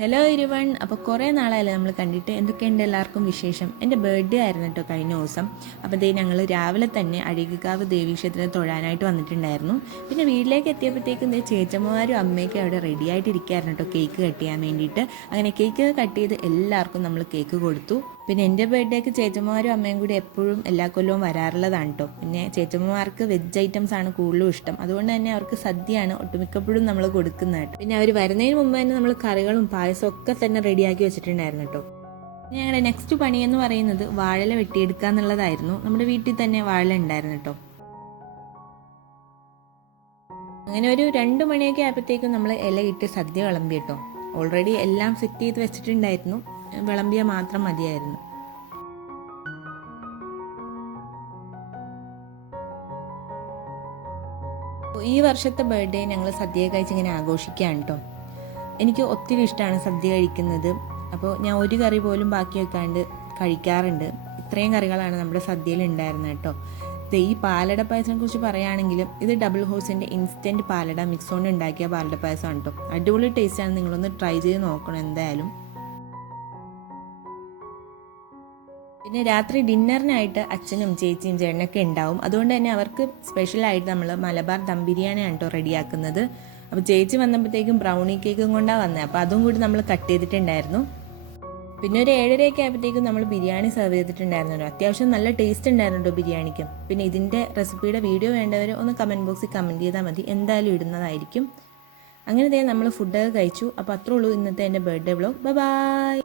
Hello everyone. അപ്പോൾ കുറേ നാളായല്ലേ നമ്മൾ കണ്ടിട്ട്. എന്തൊക്കെയുണ്ട് എല്ലാവർക്കും വിശേഷം? എൻ്റെ ബർത്ത്ഡേ ആയിരുന്നു കേട്ടോ കഴിഞ്ഞ ദിവസം. അപ്പോൾ ദേ ഞങ്ങൾ രാവിലെ തന്നെ അഴീക്കക്കാവ് ദേവീക്ഷേത്രത്തിൽ തൊഴാനായിട്ട് വന്നിട്ടുണ്ടായിരുന്നു. പിന്നെ വീട്ടിലേക്ക് എത്തിയപ്പോഴത്തേക്കും ദേ ചേച്ചമ്മമാരും അമ്മയൊക്കെ അവിടെ റെഡി ആയിട്ടിരിക്കുകയായിരുന്നു കേട്ടോ കേക്ക് കട്ട് ചെയ്യാൻ വേണ്ടിയിട്ട്. അങ്ങനെ കേക്ക് കട്ട് ചെയ്ത് എല്ലാവർക്കും നമ്മൾ കേക്ക് കൊടുത്തു. പിന്നെ എൻ്റെ ബർത്ത്ഡേക്ക് ചേച്ചമ്മമാരും അമ്മയും കൂടി എപ്പോഴും എല്ലാ കൊല്ലവും വരാറുള്ളതാണ് കേട്ടോ. പിന്നെ ചേച്ചമ്മമാർക്ക് വെജ് ഐറ്റംസ് ആണ് കൂടുതലും ഇഷ്ടം. അതുകൊണ്ട് തന്നെ അവർക്ക് സദ്യയാണ് ഒട്ടുമിക്കപ്പോഴും നമ്മൾ കൊടുക്കുന്നത് കേട്ടോ. പിന്നെ അവർ വരുന്നതിന് മുമ്പ് തന്നെ നമ്മൾ കറികളും പായസം ഒക്കെ തന്നെ റെഡിയാക്കി വെച്ചിട്ടുണ്ടായിരുന്നു കേട്ടോ. ഞങ്ങളുടെ നെക്സ്റ്റ് പണിയെന്ന് പറയുന്നത് വാഴല വെട്ടിയെടുക്കുക എന്നുള്ളതായിരുന്നു. നമ്മുടെ വീട്ടിൽ തന്നെ വാഴ ഉണ്ടായിരുന്നു കേട്ടോ. അങ്ങനെ ഒരു 2 മണിയൊക്കെ ആയപ്പോഴത്തേക്കും നമ്മൾ ഇല ഇട്ട് സദ്യ വിളമ്പി കേട്ടോ. ഓൾറെഡി എല്ലാം സെറ്റ് ചെയ്ത് വെച്ചിട്ടുണ്ടായിരുന്നു, വിളമ്പിയ മാത്രം മതിയായിരുന്നു. ഈ വർഷത്തെ ബർത്ത്ഡേ ഞങ്ങൾ സദ്യ കഴിച്ച് ഇങ്ങനെ ആഘോഷിക്കുകയാണ് കേട്ടോ. എനിക്ക് ഒത്തിരി ഇഷ്ടമാണ് സദ്യ കഴിക്കുന്നത്. അപ്പോൾ ഞാൻ ഒരു കറി പോലും ബാക്കി വെക്കാണ്ട് കഴിക്കാറുണ്ട്. ഇത്രയും കറികളാണ് നമ്മുടെ സദ്യയിൽ ഉണ്ടായിരുന്നത് കേട്ടോ. ഈ പാലട പായസത്തിനെ കുറിച്ച് പറയുകയാണെങ്കിലും ഇത് ഡബിൾ ഹോഴ്സിൻ്റെ ഇൻസ്റ്റൻറ്റ് പാലട മിക്സ് കൊണ്ട് ഉണ്ടാക്കിയ പാലട പായസമാണ് കേട്ടോ. അടിപൊളി ടേസ്റ്റാണ്, നിങ്ങളൊന്ന് ട്രൈ ചെയ്ത് നോക്കണം എന്തായാലും. പിന്നെ രാത്രി ഡിന്നറിനായിട്ട് അച്ഛനും ചേച്ചിയും ചേട്ടനൊക്കെ ഉണ്ടാവും. അതുകൊണ്ട് തന്നെ അവർക്ക് സ്പെഷ്യലായിട്ട് നമ്മൾ മലബാർ ദം ബിരിയാണിയാണ് കേട്ടോ റെഡിയാക്കുന്നത്. അപ്പോൾ ചേച്ചി വന്നപ്പോഴത്തേക്കും ബ്രൗണി കേക്കും കൊണ്ടാണ് വന്നത്. അപ്പോൾ അതും കൂടി നമ്മൾ കട്ട് ചെയ്തിട്ടുണ്ടായിരുന്നു. പിന്നെ ഒരു 7:30 ആയപ്പോഴത്തേക്കും നമ്മൾ ബിരിയാണി സെർവ് ചെയ്തിട്ടുണ്ടായിരുന്നല്ലോ. അത്യാവശ്യം നല്ല ടേസ്റ്റ് ഉണ്ടായിരുന്നു കേട്ടോ ബിരിയാണിക്കും. പിന്നെ ഇതിൻ്റെ റെസിപ്പിയുടെ വീഡിയോ വേണ്ടവർ ഒന്ന് കമൻറ്റ് ബോക്സിൽ കമൻറ്റ് ചെയ്താൽ മതി, എന്തായാലും ഇടുന്നതായിരിക്കും. അങ്ങനെ നമ്മൾ ഫുഡൊക്കെ കഴിച്ചു. അപ്പോൾ അത്രേ ഉള്ളൂ ഇന്നത്തെ എൻ്റെ ബർത്ത്ഡേ വ്ളോഗ്. ബൈ.